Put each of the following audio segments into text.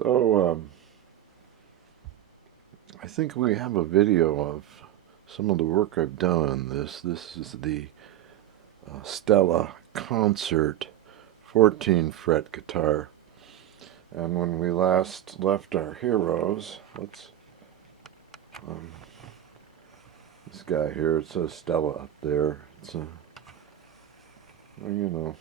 So, I think we have a video of some of the work I've done on this. This is the Stella Concert 14 fret guitar. And when we last left our heroes, this guy here, it says Stella up there. It's a, well,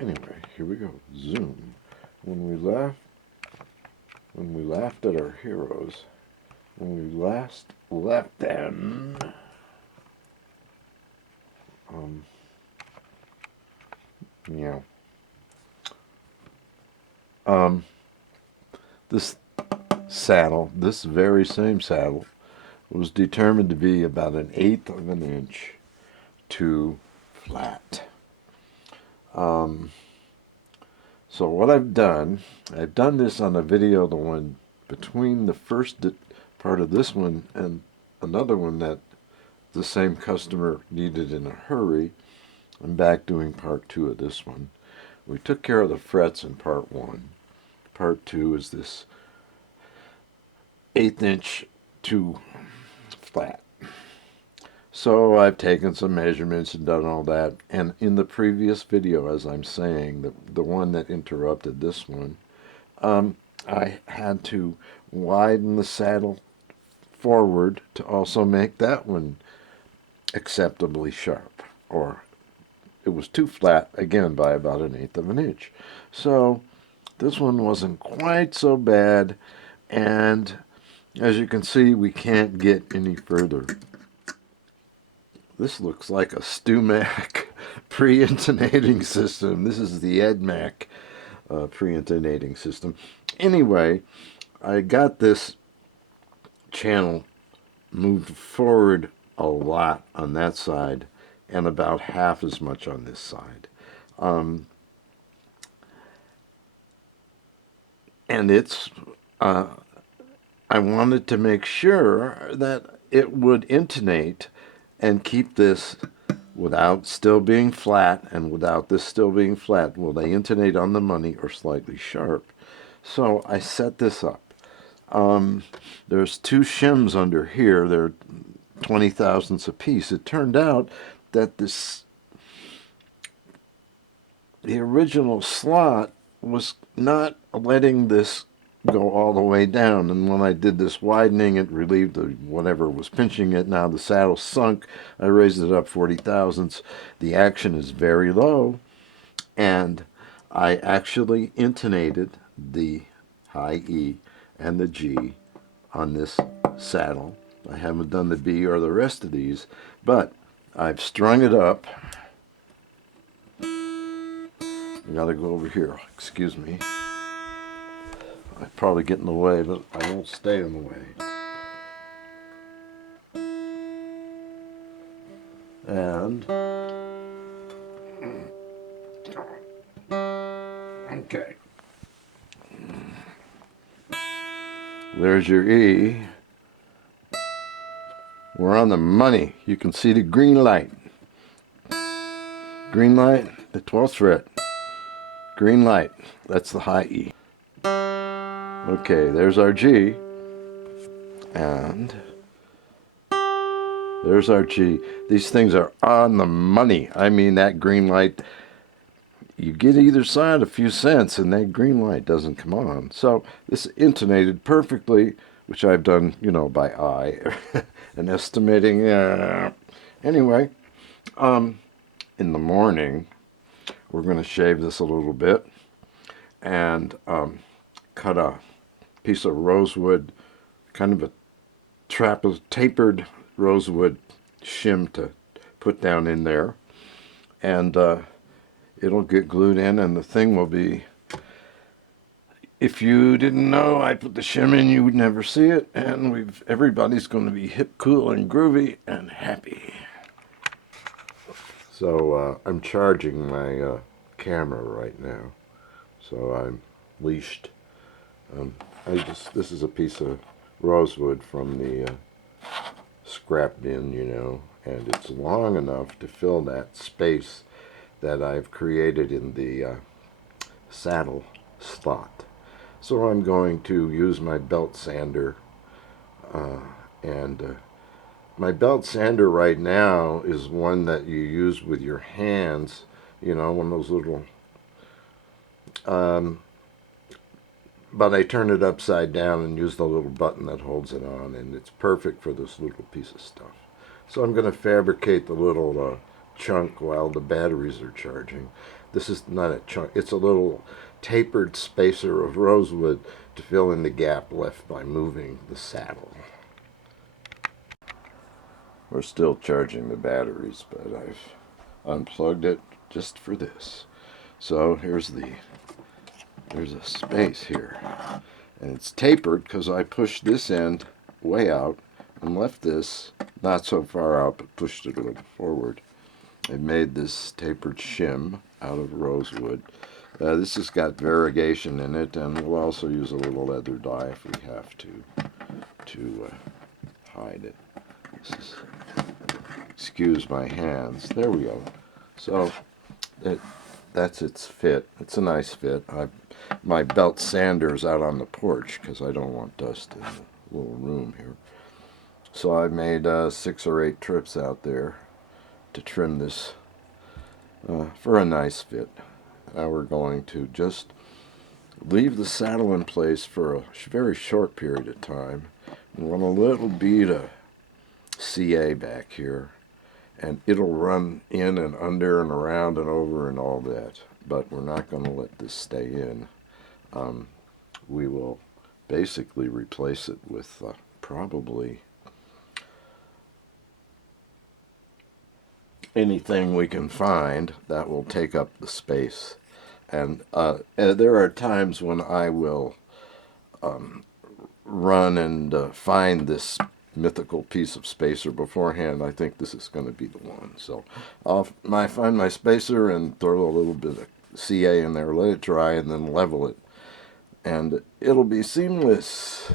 anyway, here we go. Zoom. When we laughed at our heroes, when we last left them, yeah. This saddle, this very same saddle, was determined to be about 1/8 of an inch too flat. So what I've done this on a video, the one between the first part of this one and another one that the same customer needed in a hurry. I'm back doing part 2 of this one. We took care of the frets in part 1. Part 2 is this 1/8 inch too flat. So I've taken some measurements and done all that, and in the previous video, as I'm saying, the one that interrupted this one, I had to widen the saddle forward to also make that one acceptably sharp, or it was too flat, again, by about 1/8 of an inch. So this one wasn't quite so bad, and as you can see, we can't get any further. This looks like a StewMac pre-intonating system. This is the EdMac pre-intonating system. Anyway, I got this channel moved forward a lot on that side and about half as much on this side. And it's, I wanted to make sure that it would intonate and keep this without still being flat, and without this still being flat, will they intonate on the money or slightly sharp? So I set this up. There's 2 shims under here. They're 20 thousandths a piece. It turned out that the original slot was not letting this go all the way down, and when I did this widening, it relieved the whatever was pinching it. Now the saddle sunk. I raised it up 40 thousandths. The action is very low, and I actually intonated the high E and the G on this saddle. I haven't done the B or the rest of these, but I've strung it up. I gotta go over here, excuse me. I probably get in the way, but I won't stay in the way. And okay, there's your E. We're on the money. You can see the green light. Green light, the 12th fret. Green light, that's the high E. Okay, there's our G, and there's our G. These things are on the money. I mean, that green light, you get either side a few cents, and that green light doesn't come on. So this intonated perfectly, which I've done, by eye and estimating. Anyway, in the morning, we're going to shave this a little bit and cut a piece of rosewood, kind of a tapered rosewood shim to put down in there, and it'll get glued in, and the thing will be, if you didn't know I put the shim in, you would never see it, and everybody's going to be hip, cool, and groovy and happy. So I'm charging my camera right now, so I'm leashed. This is a piece of rosewood from the scrap bin, and it's long enough to fill that space that I've created in the saddle slot. So I'm going to use my belt sander, and my belt sander right now is one that you use with your hands, you know, one of those little, um, but I turn it upside down and use the little button that holds it on, and it's perfect for this little piece of stuff. So I'm going to fabricate the little chunk while the batteries are charging. This is not a chunk, it's a little tapered spacer of rosewood to fill in the gap left by moving the saddle. We're still charging the batteries, but I've unplugged it just for this. So there's a space here, and it's tapered because I pushed this end way out and left this not so far out, but pushed it a little forward. I made this tapered shim out of rosewood. This has got variegation in it, and we'll also use a little leather dye if we have to hide it. Excuse my hands. There we go. So that's its fit. It's a nice fit. My belt sander's out on the porch because I don't want dust in the little room here. So I made 6 or 8 trips out there to trim this for a nice fit. Now we're going to just leave the saddle in place for a very short period of time. We want a little bead of CA back here, and it'll run in and under and around and over and all that, but we're not going to let this stay in. We will basically replace it with probably anything we can find that will take up the space. And there are times when I will run and find this mythical piece of spacer beforehand. I think this is going to be the one. So I'll find my spacer and throw a little bit of CA in there, let it dry, and then level it. And it'll be seamless,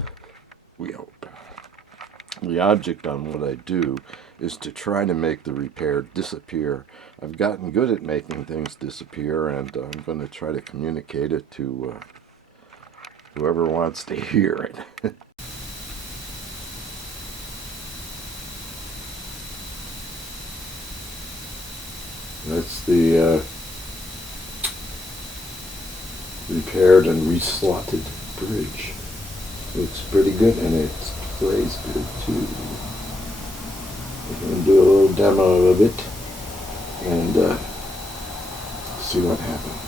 we hope. The object on what I do is to try to make the repair disappear. I've gotten good at making things disappear, and I'm going to try to communicate it to whoever wants to hear it. That's the repaired and reslotted bridge. Looks pretty good, and it plays good too. We're going to do a little demo of it and see what happens.